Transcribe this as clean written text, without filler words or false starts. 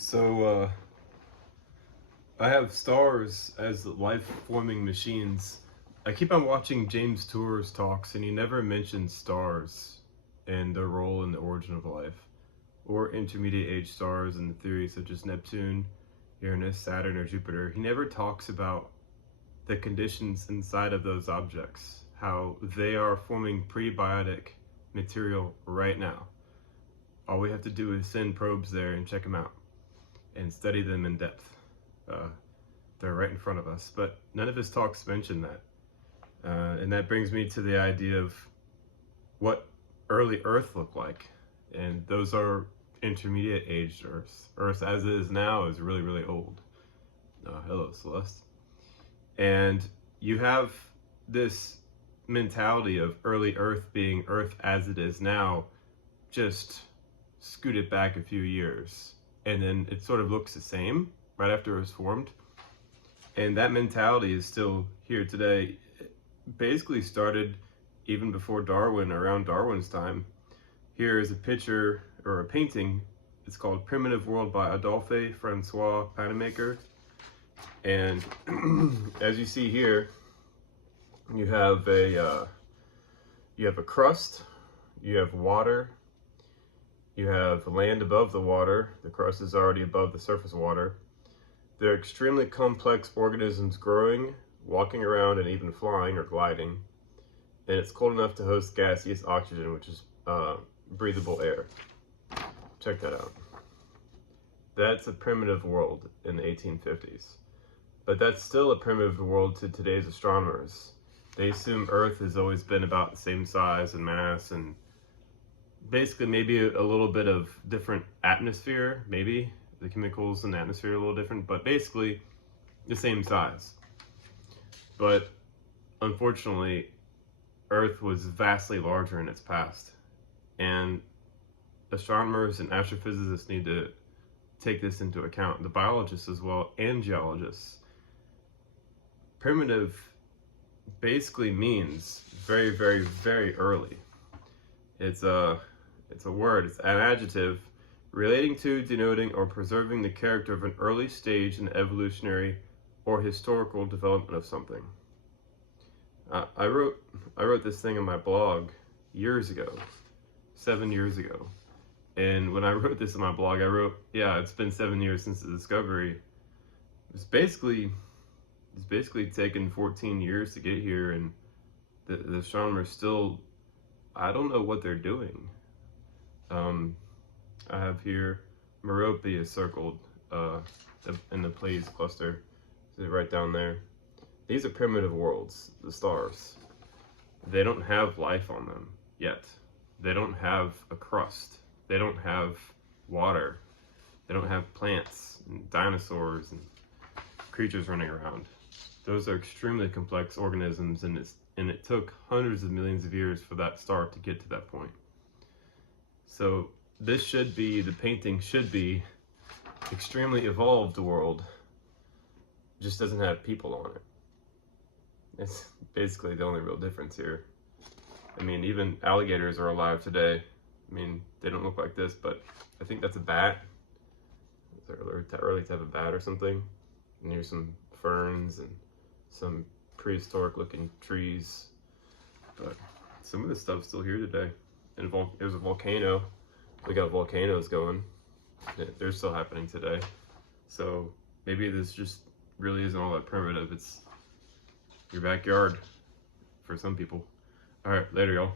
So, I have stars as life-forming machines. I keep on watching James Tour's talks, and he never mentions stars and their role in the origin of life, or intermediate age stars and the theories such as Neptune, Uranus, Saturn, or Jupiter. He never talks about the conditions inside of those objects, how they are forming prebiotic material right now. All we have to do is send probes there and check them out and study them in depth. They're right in front of us, but none of his talks mention that. And that brings me to the idea of what early Earth looked like. And those are intermediate aged Earth. Earth as it is now is really, really old. Hello, Celeste. And you have this mentality of early Earth being Earth as it is now, just scooted back a few years. And then it sort of looks the same right after it was formed. And that mentality is still here today. It basically started even before Darwin, around Darwin's time. Here is a picture or a painting. It's called Primitive World by Adolphe Francois Panamaker. And as you see here, you have a crust, you have water, you have land above the water. The crust is already above the surface water. They're extremely complex organisms growing, walking around, and even flying or gliding. And it's cold enough to host gaseous oxygen, which is breathable air. Check that out. That's a primitive world in the 1850s. But that's still a primitive world to today's astronomers. They assume Earth has always been about the same size and mass, and basically maybe a little bit of different atmosphere, maybe. The chemicals in the atmosphere are a little different, but basically the same size. But unfortunately, Earth was vastly larger in its past. And astronomers and astrophysicists need to take this into account, the biologists as well, and geologists. Primitive basically means very, very, very early. It's a word, it's an adjective relating to, denoting, or preserving the character of an early stage in the evolutionary or historical development of something. I wrote this thing in my blog years ago, 7 years ago. And when I wrote this in my blog, I wrote, yeah, it's been 7 years since the discovery. It's basically taken 14 years to get here, and the astronomers still, I don't know what they're doing. I have here Merope is circled in the Pleiades cluster. So right down there. These are primitive worlds, the stars. They don't have life on them yet. They don't have a crust. They don't have water. They don't have plants and dinosaurs and creatures running around. Those are extremely complex organisms, and it took hundreds of millions of years for that star to get to that point. So this should be, the painting should be extremely evolved world, just doesn't have people on it. It's basically the only real difference here. I mean, even alligators are alive today. I mean, they don't look like this, but I think that's a bat. It's an early type of bat or something. And here's some ferns and some prehistoric looking trees. But some of this stuff's still here today. And there's a volcano. We got volcanoes going. They're still happening today. So maybe this just really isn't all that primitive. It's your backyard for some people. All right, later, y'all.